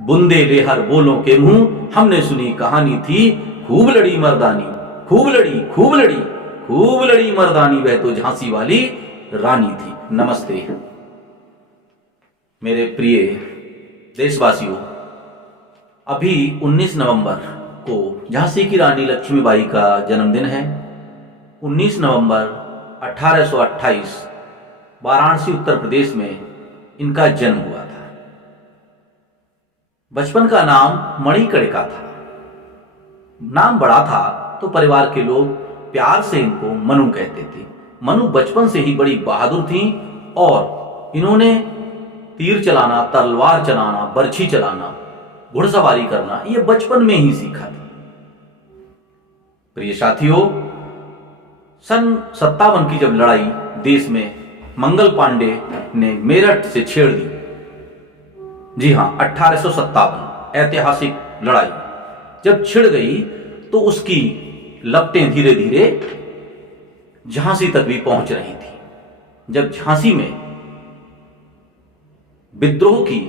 बुंदे ले हर बोलों के मुंह, हमने सुनी कहानी थी खूब लड़ी मर्दानी। खूब लड़ी खूब लड़ी खूब लड़ी मर्दानी, वह तो झांसी वाली रानी थी। नमस्ते मेरे प्रिय देशवासियों, अभी 19 नवंबर को झांसी की रानी लक्ष्मीबाई का जन्मदिन है। 19 नवंबर 1828 वाराणसी उत्तर प्रदेश में इनका जन्म हुआ था। बचपन का नाम मणिकर्णिका था। नाम बड़ा था तो परिवार के लोग प्यार से इनको मनु कहते थे। मनु बचपन से ही बड़ी बहादुर थी और इन्होंने तीर चलाना, तलवार चलाना, बर्छी चलाना, घुड़सवारी करना ये बचपन में ही सीखा था। प्रिय साथियों, सन 57 की जब लड़ाई देश में मंगल पांडे ने मेरठ से छेड़ दी, जी हां 1857 ऐतिहासिक लड़ाई जब छिड़ गई तो उसकी लपटें धीरे धीरे झांसी तक भी पहुंच रही थी। जब झांसी में विद्रोह की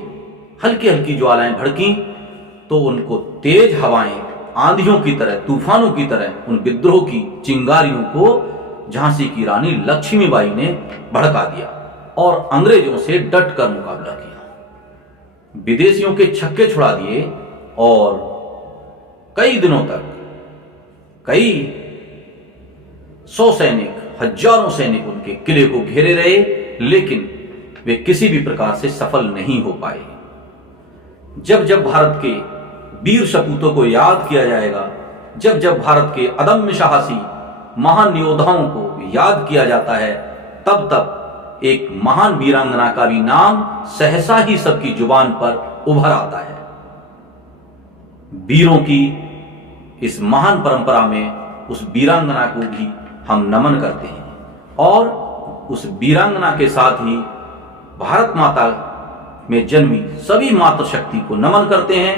हल्की हल्की ज्वालाएं भड़की तो उनको तेज हवाएं आंधियों की तरह, तूफानों की तरह उन विद्रोह की चिंगारियों को झांसी की रानी लक्ष्मीबाई ने भड़का दिया और अंग्रेजों से डट कर मुकाबला किया। विदेशियों के छक्के छुड़ा दिए और कई दिनों तक कई 100 सैनिक, हजारों सैनिक उनके किले को घेरे रहे, लेकिन वे किसी भी प्रकार से सफल नहीं हो पाए। जब जब भारत के वीर सपूतों को याद किया जाएगा, जब जब भारत के अदम्य साहसी महान योद्धाओं को याद किया जाता है, तब तब एक महान वीरांगना का भी नाम सहसा ही सबकी जुबान पर उभर आता है। वीरों की इस महान परंपरा में उस वीरांगना को भी हम नमन करते हैं और उस वीरांगना के साथ ही भारत माता में जन्मी सभी मातृशक्ति को नमन करते हैं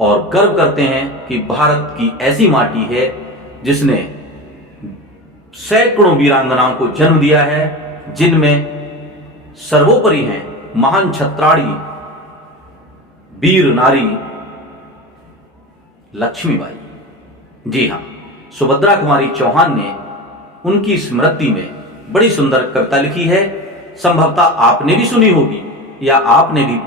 और गर्व करते हैं कि भारत की ऐसी माटी है जिसने सैकड़ों वीरांगनाओं को जन्म दिया है, जिनमें सर्वोपरि हैं महान छत्राड़ी वीर नारी लक्ष्मीबाई। जी हां, सुभद्रा कुमारी चौहान ने उनकी स्मृति में बड़ी सुंदर कविता लिखी है। संभवतः आपने भी सुनी होगी या आपने भी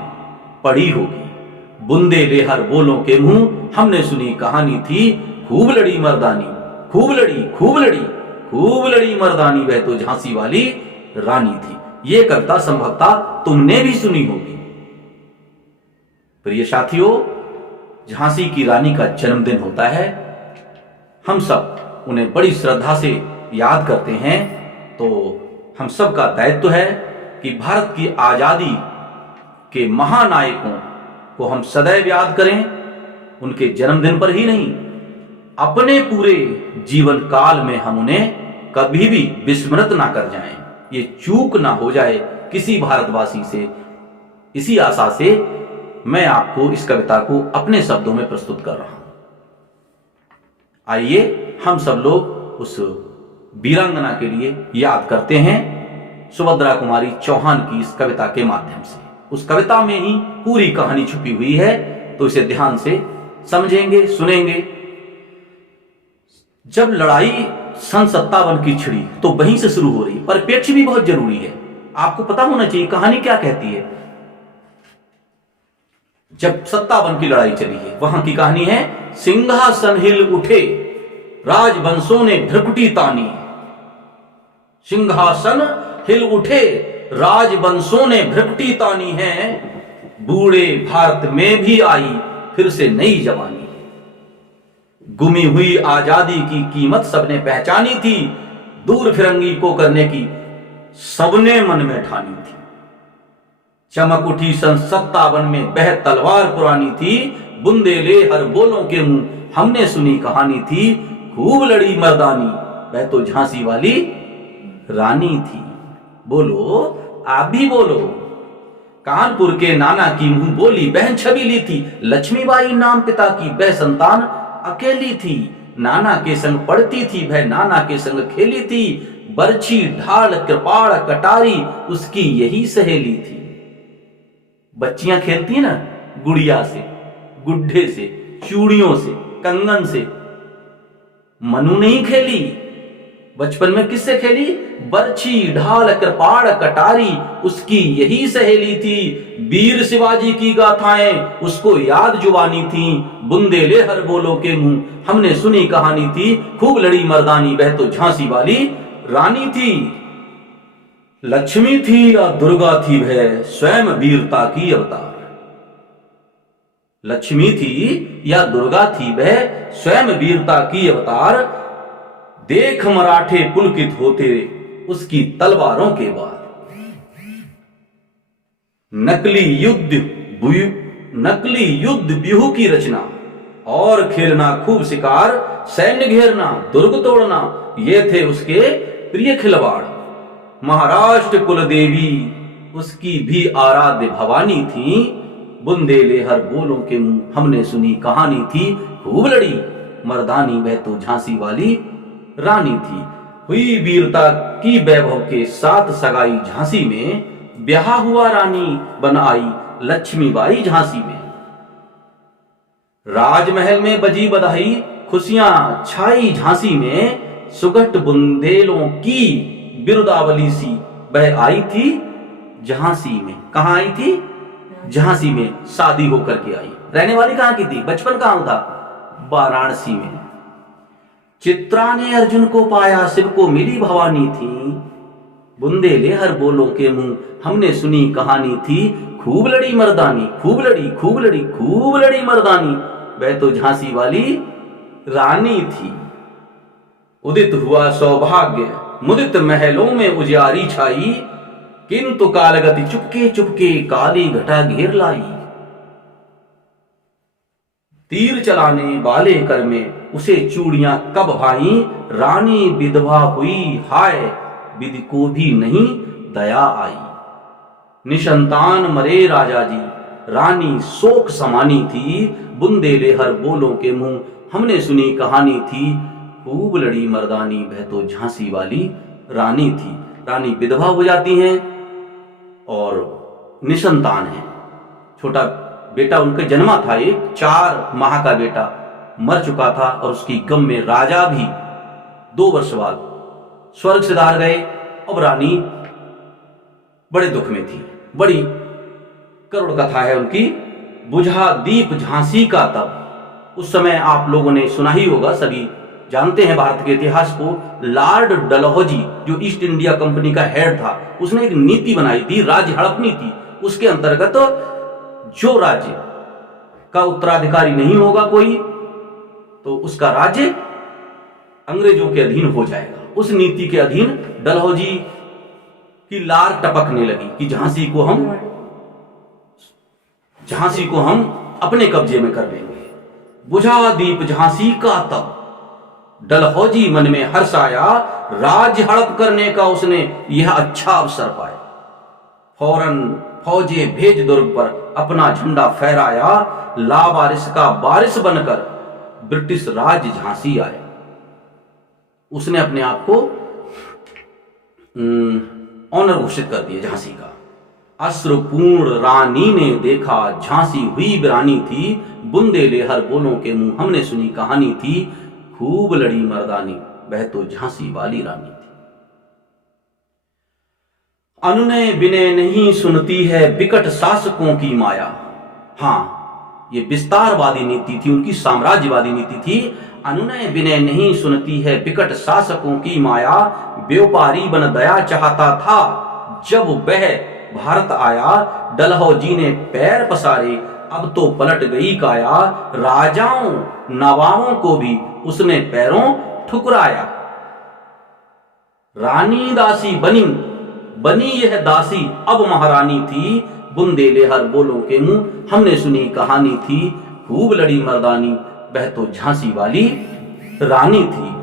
पढ़ी होगी। बुंदे ले हर बोलों के मुंह, हमने सुनी कहानी थी खूब लड़ी मर्दानी। खूब लड़ी खूब लड़ी खूब लड़ी मर्दानी, वह तो झांसी वाली रानी थी। यह कविता संभवतः तुमने भी सुनी होगी। प्रिय साथियों, झांसी की रानी का जन्मदिन होता है, हम सब उन्हें बड़ी श्रद्धा से याद करते हैं, तो हम सब का दायित्व है कि भारत की आजादी के महानायकों को हम सदैव याद करें। उनके जन्मदिन पर ही नहीं, अपने पूरे जीवन काल में हम उन्हें कभी भी विस्मृत ना कर जाएं। ये चूक ना हो जाए किसी भारतवासी से। इसी आशा से मैं आपको इस कविता को अपने शब्दों में प्रस्तुत कर रहा हूं। आइए हम सब लोग उस वीरांगना के लिए याद करते हैं सुभद्रा कुमारी चौहान की इस कविता के माध्यम से। उस कविता में ही पूरी कहानी छुपी हुई है, तो इसे ध्यान से समझेंगे, सुनेंगे। जब लड़ाई सन 57 की छिड़ी तो वहीं से शुरू हो रही, परिप्रेक्ष्य भी बहुत जरूरी है। आपको पता होना चाहिए कहानी क्या कहती है। जब 57 की लड़ाई चली है, वहां की कहानी है, सिंहासन हिल उठे राजवंशों ने भ्रकुटी तानी। सिंहासन हिल उठे राजवंशों ने भ्रकुटी तानी है, बूढ़े भारत में भी आई फिर से नई जवानी। गुमी हुई आजादी की कीमत सबने पहचानी थी, दूर फिरंगी को करने की सबने मन में ठानी थी। चमक उठी सन 57 में बह तलवार पुरानी थी, बुंदे ले हर बोलों के मुंह, हमने सुनी कहानी थी खूब लड़ी मर्दानी, वह तो झांसी वाली रानी थी। बोलो, आप भी बोलो। कानपुर के नाना की मुंह बोली बहन छबीली थी, लक्ष्मीबाई नाम पिता की वह संतान अकेली थी। नाना के संग पढ़ती थी वह, नाना के संग खेली थी, बर्छी ढाल कृपाण कटारी उसकी यही सहेली थी। बच्चियां खेलती है ना, गुड़िया से, गुड्ढे से, चूड़ियों से, कंगन से। मनु नहीं खेली, बचपन में किससे खेली? बर्छी, ढाल, कृपाण, कटारी उसकी यही सहेली थी। वीर शिवाजी की गाथाएं उसको याद जुबानी थी। बुंदेले हर बोलो के मुंह हमने सुनी कहानी थी। खूब लड़ी मर्दानी वह तो झांसी वाली रानी थी। लक्ष्मी थी या दुर्गा थी वह स्वयं वीरता की अवतार। लक्ष्मी थी या दुर्गा थी वह स्वयं वीरता की अवतार। देख मराठे पुलकित होते उसकी तलवारों के वार। नकली युद्ध व्यूह की रचना और खेलना खूब शिकार। सैन्य घेरना, दुर्ग तोड़ना ये थे उसके प्रिय खिलवाड़। महाराष्ट्र कुलदेवी उसकी भी आराध्य भवानी थी। बुंदेले हर बोलों के मुंह हमने सुनी कहानी थी। खूब लड़ी मर्दानी वह तो झांसी वाली रानी थी। हुई वीरता की वैभव के साथ सगाई झांसी में। ब्याह हुआ रानी बन आई लक्ष्मीबाई झांसी में। राजमहल में बजी बधाई, खुशियां छाई झांसी में। सुगठ बुंदेलों की बिरुदावली सी वह आई थी झांसी में। कहां आई थी? झांसी में शादी होकर के आई। रहने वाली कहां की थी? बचपन कहां था? वाराणसी में। चित्रा ने अर्जुन को पाया, शिव को मिली भवानी थी। बुंदेले हर बोलों के मुंह हमने सुनी कहानी थी। खूब लड़ी मर्दानी, खूब लड़ी, खूब लड़ी, खूब लड़ी मर्दानी वह तो झांसी वाली रानी थी। उदित हुआ सौभाग्य, मुदित महलों में उजियारी छाई। किंतु कालगति चुपके चुपके काली घटा घेर लाई। तीर चलाने वाले कर में उसे चूड़ियां कब भाई। रानी विधवा हुई हाय, विधि को भी नहीं दया आई। निसंतान मरे राजा जी, रानी शोक समानी थी। बुंदेले हर बोलों के मुंह हमने सुनी कहानी थी। खूब लड़ी मर्दानी वह तो झांसी वाली रानी थी। रानी विधवा हो जाती हैं और निसंतान है। छोटा बेटा उनका जन्मा था, एक 4 माह का बेटा मर चुका था और उसकी गम में राजा भी 2 वर्ष बाद स्वर्ग सिधार गए। अब रानी बड़े दुख में थी। बड़ी करुण कथा है उनकी। बुझा दीप झांसी का तब। उस समय आप लोगों ने सुना ही होगा, सभी जानते हैं भारत के इतिहास को। लॉर्ड डलहौजी जो ईस्ट इंडिया कंपनी का हेड था, उसने एक नीति बनाई थी, राज्य हड़प नीति। उसके अंतर्गत जो राज्य का उत्तराधिकारी नहीं होगा कोई, तो उसका राज्य अंग्रेजों के अधीन हो जाएगा। उस नीति के अधीन डलहौजी की लार टपकने लगी कि झांसी को हम अपने कब्जे में कर लेंगे। बुझा दीप झांसी का तब, डलहौजी मन में हर्ष आया। राज्य हड़प करने का उसने यह अच्छा अवसर पाया। फौरन फौजे भेज दुर्ग पर अपना झंडा फहराया। लावारिस का वारिस बनकर ब्रिटिश राज झांसी आया। उसने अपने आप को ऑनर घोषित कर दिया झांसी का। अश्रुपूर्ण रानी ने देखा झांसी हुई वीरानी थी। बुंदेले हर बोलों के मुंह हमने सुनी कहानी थी। खूब लड़ी मर्दानी वह तो झांसी वाली रानी थी। अनुनय विनय नहीं सुनती है विकट शासकों की माया। हाँ, ये विस्तारवादी नीति थी उनकी, साम्राज्यवादी नीति थी। अनुनय विनय नहीं सुनती है विकट शासकों की माया। व्यापारी बन दया चाहता था जब वह भारत आया। डलहौजी ने पैर पसारे अब तो पलट गई काया। राजाओं नवाबों को भी उसने पैरों ठुकराया। रानी दासी बनी यह दासी अब महारानी थी। बुंदेले हर बोलों के मुंह हमने सुनी कहानी थी। खूब लड़ी मर्दानी वह तो झांसी वाली रानी थी।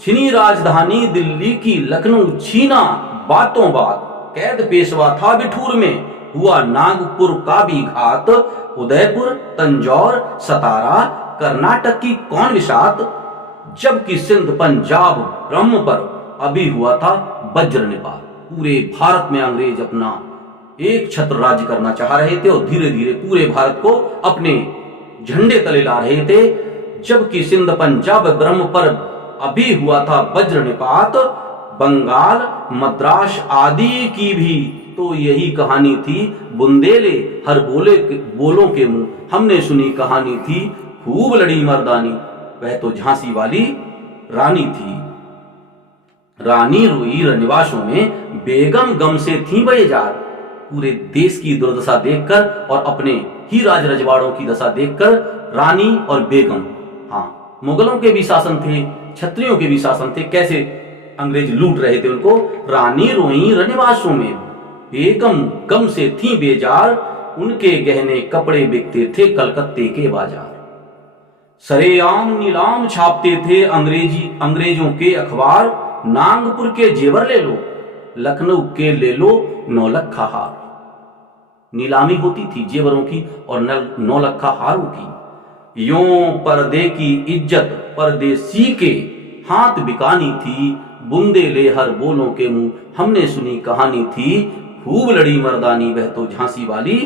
छिनी राजधानी दिल्ली की, लखनऊ छीना बातों बात। कैद पेशवा था बिठूर में, हुआ नागपुर का भी घात। उदयपुर, तंजौर, सतारा, कर्नाटक की कौन विषात। जबकि सिंध, पंजाब, ब्रह्म पर अभी हुआ था वज्र निपात। पूरे भारत में अंग्रेज अपना एक छत्र राज्य करना चाह रहे थे और धीरे धीरे पूरे भारत को अपने झंडे तले ला रहे थे। जबकि सिंध, पंजाब, ब्रह्म पर अभी हुआ था वज्र निपात, बंगाल, मद्रास आदि की भी तो यही कहानी थी। बुंदेले हर बोलों के मुंह हमने सुनी कहानी थी। खूब लड़ी मर्दानी वह तो झांसी वाली रानी थी। रानी रोई रनिवासों में, बेगम गम से थी बेजार। पूरे देश की दुर्दशा देखकर और अपने ही राज रजवाड़ों की दशा देखकर रानी और बेगम, हाँ मुगलों के भी शासन थे, क्षत्रियों के भी शासन थे, कैसे अंग्रेज लूट रहे थे उनको। रानी रोई रनिवासों में, बेगम गम से थी बेजार। उनके गहने कपड़े बिकते थे कलकत्ते के बाजार। सरेआम नीलाम छापते थे अंग्रेजों के अखबार। नागपुर के जेवर ले लो, लखनऊ के ले लो नौलखा हार। नीलामी होती थी जेवरों की और नौलखा हारों की। यों पर्दे की इज्जत परदेसी के हाथ बिकानी थी। बुंदेले हर बोलों के मुंह हमने सुनी कहानी थी। खूब लड़ी मर्दानी वह तो झांसी वाली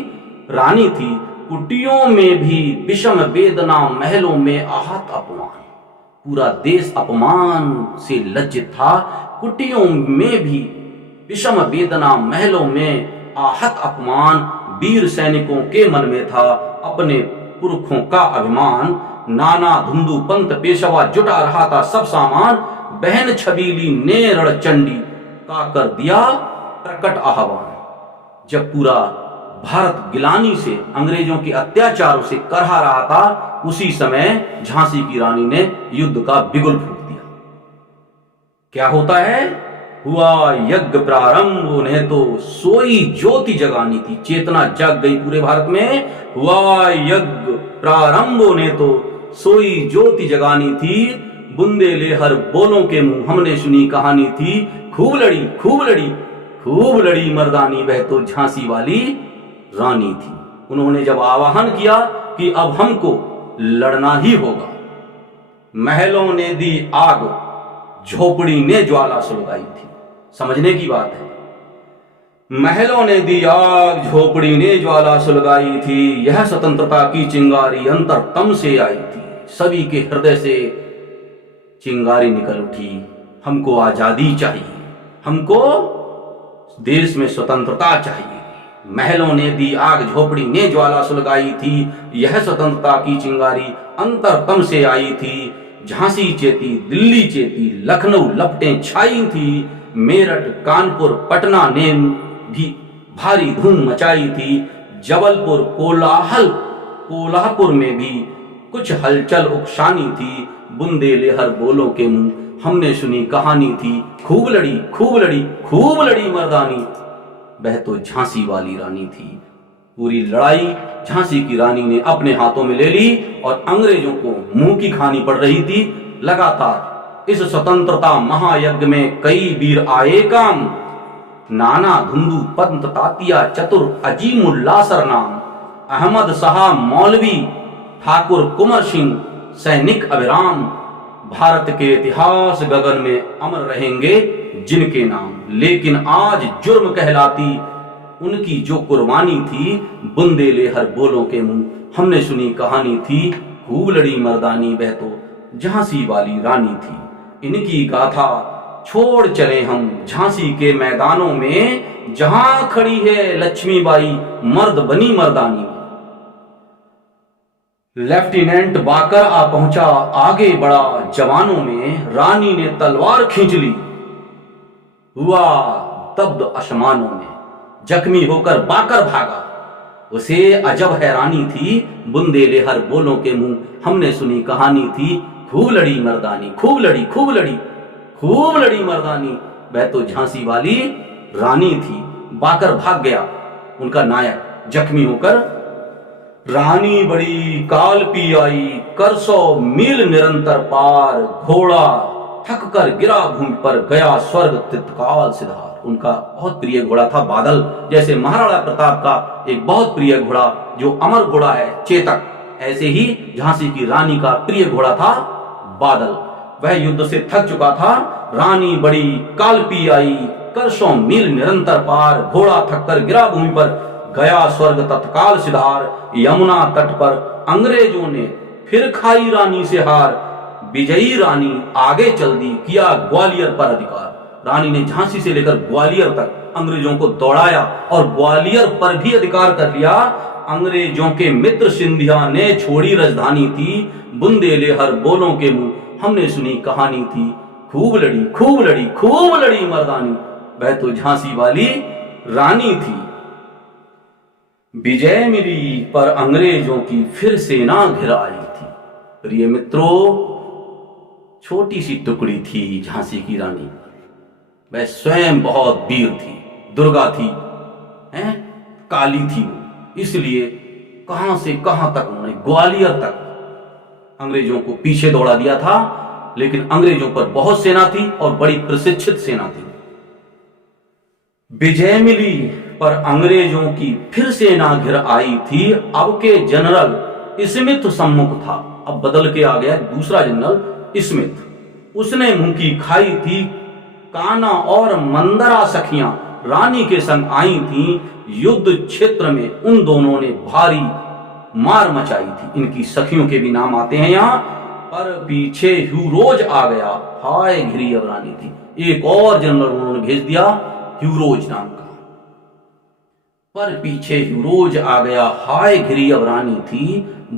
रानी थी। कुटियों में भी विषम वेदना, महलों में आहत अपमान। पूरा देश अपमान से लज्जित था। कुटियों में भी विषम वेदना, महलों में आहत अपमान। वीर सैनिकों के मन में था अपने पुरखों का अभिमान। नाना धुंधु पंत पेशवा जुटा रहा था सब सामान। बहन छबीली ने रणचंडी का कर दिया प्रकट आह्वान। जब पूरा भारत गिलानी से, अंग्रेजों के अत्याचारों से करहा रहा था, उसी समय झांसी की रानी ने युद्ध का बिगुल फूंक दिया। क्या होता है? हुआ यज्ञ प्रारंभ, उन्हें तो सोई ज्योति जगानी थी। चेतना जग गई पूरे भारत में। हुआ यज्ञ प्रारंभ, उन्हें तो सोई ज्योति जगानी थी। बुंदेले हर बोलों के मुंह हमने सुनी कहानी थी। खूब लड़ी खूब लड़ी खूब लड़ी मर्दानी वह तो झांसी वाली रानी थी। उन्होंने जब आवाहन किया कि अब हमको लड़ना ही होगा, महलों ने दी आग, झोपड़ी ने ज्वाला सुलगाई थी। समझने की बात है। महलों ने दी आग, झोपड़ी ने ज्वाला सुलगाई थी। यह स्वतंत्रता की चिंगारी अंतरतम से आई थी। सभी के हृदय से चिंगारी निकल उठी। हमको आजादी चाहिए, हमको देश में स्वतंत्रता चाहिए। महलों ने दी आग, झोपड़ी ने ज्वाला सुलगाई थी। यह स्वतंत्रता की चिंगारी अंतरतम से आई थी। झांसी चेती, दिल्ली चेती, लखनऊ लपटें छाई थी। मेरठ, कानपुर, पटना ने भी भारी धूम मचाई थी। जबलपुर, कोल्हापुर में भी कुछ हलचल उकसानी थी। बुंदेले हर बोलों के मुंह हमने सुनी कहानी थी। खूब लड़ी खूब लड़ी खूब लड़ी मर्दानी वह तो झांसी वाली रानी थी। पूरी लड़ाई झांसी की रानी ने अपने हाथों में ले ली और अंग्रेजों को मुंह की खानी पड़ रही थी। लगातार इस स्वतंत्रता महायज्ञ में कई वीर आए काम। नाना धुंधु पंत तातिया चतुर अजीमुल्ला सरनाम। अहमद शाह मौलवी, ठाकुर कुंवर सिंह, सैनिक अभिराम। भारत के इतिहास गगन में अमर रहेंगे जिनके नाम। लेकिन आज जुर्म कहलाती उनकी जो कुर्बानी थी। बुंदेले हर बोलों के मुंह हमने सुनी कहानी थी। खूब लड़ी मर्दानी वह तो झांसी वाली रानी थी। इनकी गाथा छोड़ चले हम झांसी के मैदानों में। जहां खड़ी है लक्ष्मीबाई मर्द बनी मर्दानी। लेफ्टिनेंट बाकर आ पहुंचा आगे बढ़ा जवानों में। रानी ने तलवार खींच ली, हुआ तब्द आसमानों में। जख्मी होकर बाकर भागा, उसे अजब हैरानी थी। बुंदेले हर बोलों के मुंह हमने सुनी कहानी थी। खूब लड़ी मर्दानी, खूब लड़ी खूब लड़ी खूब लड़ी मर्दानी वह तो झांसी वाली रानी थी। बाकर भाग गया, उनका नायक जख्मी होकर। रानी बड़ी काल पी आई, कर 100 मील निरंतर पार। घोड़ा थक कर गिरा भूमि पर, गया स्वर्ग तत्काल सिधार। उनका बहुत प्रिय घोड़ा था बादल। जैसे महाराणा प्रताप का एक बहुत प्रिय घोड़ा जो अमर घोड़ा है चेतक, ऐसे ही झांसी की रानी का प्रिय घोड़ा था बादल। वह युद्ध से थक चुका था। रानी बड़ी काल पी आई, करसों मील निरंतर पार, घोड़ा थक कर गिरा भूमि पर, गया स्वर्ग तत्काल सिधार, यमुना तट पर अंग्रेजों ने फिर खाई रानी से हार, विजयी रानी आगे चल दी, किया ग्वालियर पर अधिकार। रानी ने झांसी से लेकर ग्वालियर तक अंग्रेजों को दौड़ाया और ग्वालियर पर भी अधिकार कर लिया। अंग्रेजों के मित्र सिंधिया ने छोड़ी राजधानी थी, बुंदेले हर बोलों के मुंह हमने सुनी कहानी थी, खूब लड़ी खूब लड़ी खूब लड़ी मर्दानी, वह तो झांसी वाली रानी थी। विजय मिली पर अंग्रेजों की फिर सेना घिर आई थी। प्रिय मित्रों, छोटी सी टुकड़ी थी झांसी की रानी, वह स्वयं बहुत वीर थी, दुर्गा थी, हैं, काली थी वो। इसलिए कहां से कहां तक उन्होंने ग्वालियर तक अंग्रेजों को पीछे दौड़ा दिया था। लेकिन अंग्रेजों पर बहुत सेना थी और बड़ी प्रशिक्षित सेना थी। विजय मिली पर अंग्रेजों की फिर सेना घिर आई थी। अब के जनरल स्मिथ सम्मुख था, अब बदल के आ गया दूसरा जनरल स्मिथ। उसने मुंह की खाई थी, काना और मंदरा सखियां रानी के संग आई थी। युद्ध क्षेत्र में उन दोनों ने भारी मार मचाई थी। इनकी सखियों के भी नाम आते हैं यहां। पर पीछे ह्यूरोज आ गया, हाय घिरी अब रानी थी। एक और जनरल उन्होंने भेज दिया ह्यूरोज नाम का। पर पीछे ह्यूरोज आ गया, हाय घिरी अब रानी थी,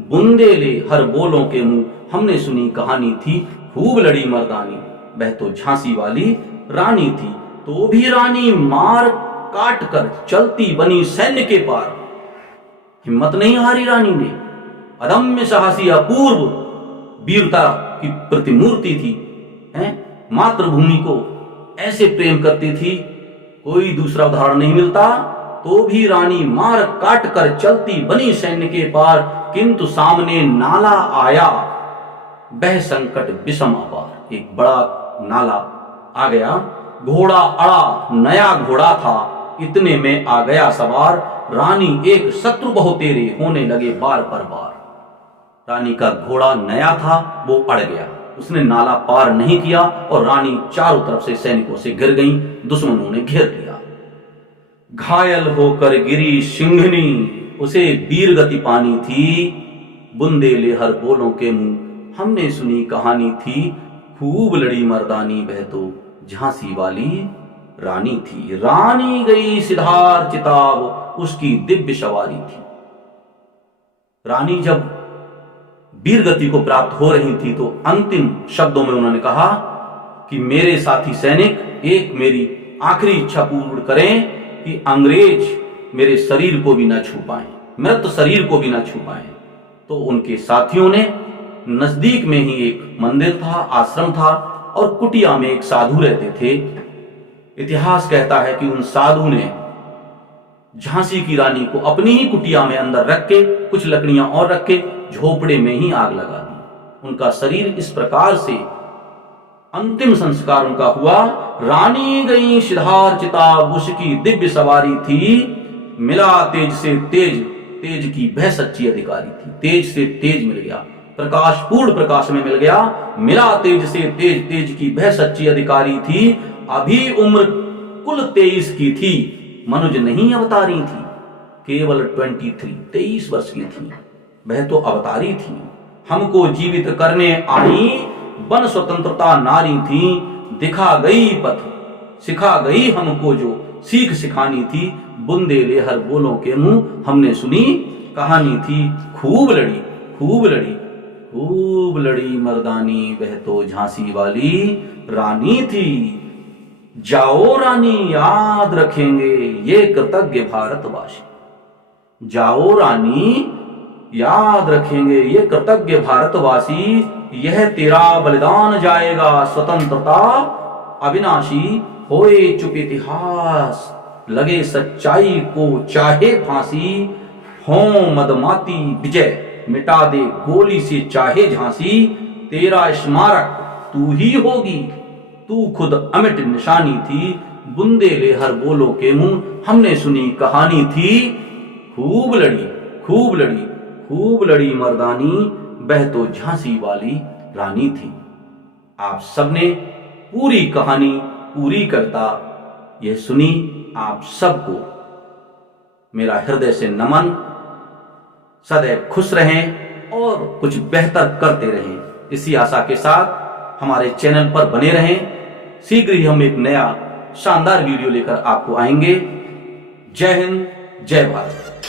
बुंदेले हर बोलों के मुंह हमने सुनी कहानी थी, खूब लड़ी मर्दानी, वह तो झांसी वाली रानी थी। तो भी रानी मार काट कर चलती बनी सैन्य के पार। हिम्मत नहीं हारी रानी ने, अदम्य साहसी अपूर्व वीरता की प्रतिमूर्ति थी, हैं? मातृभूमि को ऐसे प्रेम करती थी, कोई दूसरा उदाहरण नहीं मिलता। तो भी रानी मार काट कर चलती बनी सैन्य के पार, किंतु सामने नाला आया, वह संकट विषम अपार। एक बड़ा नाला आ गया, घोड़ा अड़ा, नया घोड़ा था, इतने में आ गया सवार। रानी एक शत्रु बहु तेरे होने लगे बार पर बार। रानी का घोड़ा नया था, वो अड़ गया, उसने नाला पार नहीं किया और रानी चारों तरफ से सैनिकों से घिर गई, दुश्मनों ने घेर लिया। घायल होकर गिरी सिंघनी, उसे वीर गति पानी थी, बुंदेले हर बोलों के मुंह हमने सुनी कहानी थी, खूब लड़ी मर्दानी, वह तो झांसी वाली रानी थी। रानी गई सिधार चिताब, उसकी दिव्य सवारी थी। रानी जब वीर गति को प्राप्त हो रही थी तो अंतिम शब्दों में उन्होंने कहा कि मेरे साथी सैनिक एक मेरी आखिरी इच्छा पूर्ण करें कि अंग्रेज मेरे शरीर को भी ना छू पाए, मृत शरीर को भी ना छू पाए। तो उनके साथियों ने, नजदीक में ही एक मंदिर था, आश्रम था, और कुटिया में एक साधु रहते थे। इतिहास कहता है कि उन साधु ने झांसी की रानी को अपनी ही कुटिया में अंदर रख के, कुछ लकड़ियां और रख के झोपड़े में ही आग लगा दी। उनका शरीर इस प्रकार से अंतिम संस्कार उनका हुआ। रानी गई सिधार चिताब, उसकी दिव्य सवारी थी, मिला तेज से तेज, तेज की वह सच्ची अधिकारी थी। तेज से तेज मिल गया, प्रकाश पूर्ण प्रकाश में मिल गया, मिला तेज से तेज, तेज की वह सच्ची अधिकारी थी। अभी उम्र कुल 23 की थी, मनुज नहीं अवतारी थी, केवल 23 वर्ष की थी, वह तो अवतारी थी। हमको जीवित करने आई वन स्वतंत्रता नारी थी, दिखा गई पथ, सिखा गई हमको जो सीख सिखानी थी, बुंदेले हर बोलों के मुंह हमने सुनी कहानी थी, खूब लड़ी खूब लड़ी खूब लड़ी मर्दानी, वह तो झांसी वाली रानी थी। जाओ रानी याद रखेंगे ये कृतज्ञ भारतवासी, जाओ रानी याद रखेंगे ये कृतज्ञ भारतवासी, यह तेरा बलिदान जाएगा स्वतंत्रता अविनाशी, होए चुप इतिहास लगे सच्चाई को चाहे फांसी, हो मदमाती विजय मिटा दे गोली से चाहे झांसी, तेरा स्मारक तू ही होगी, तू खुद अमिट निशानी थी, बुंदेले हर बोलों के मुंह हमने सुनी कहानी थी, खूब लड़ी खूब लड़ी खूब लड़ी मर्दानी, वह तो झांसी वाली रानी थी। आप सबने पूरी कहानी पूरी करता यह सुनी आप सबको मेरा हृदय से नमन। सदैव खुश रहें और कुछ बेहतर करते रहें, इसी आशा के साथ हमारे चैनल पर बने रहें। शीघ्र ही हम एक नया शानदार वीडियो लेकर आपको आएंगे। जय हिंद, जय भारत।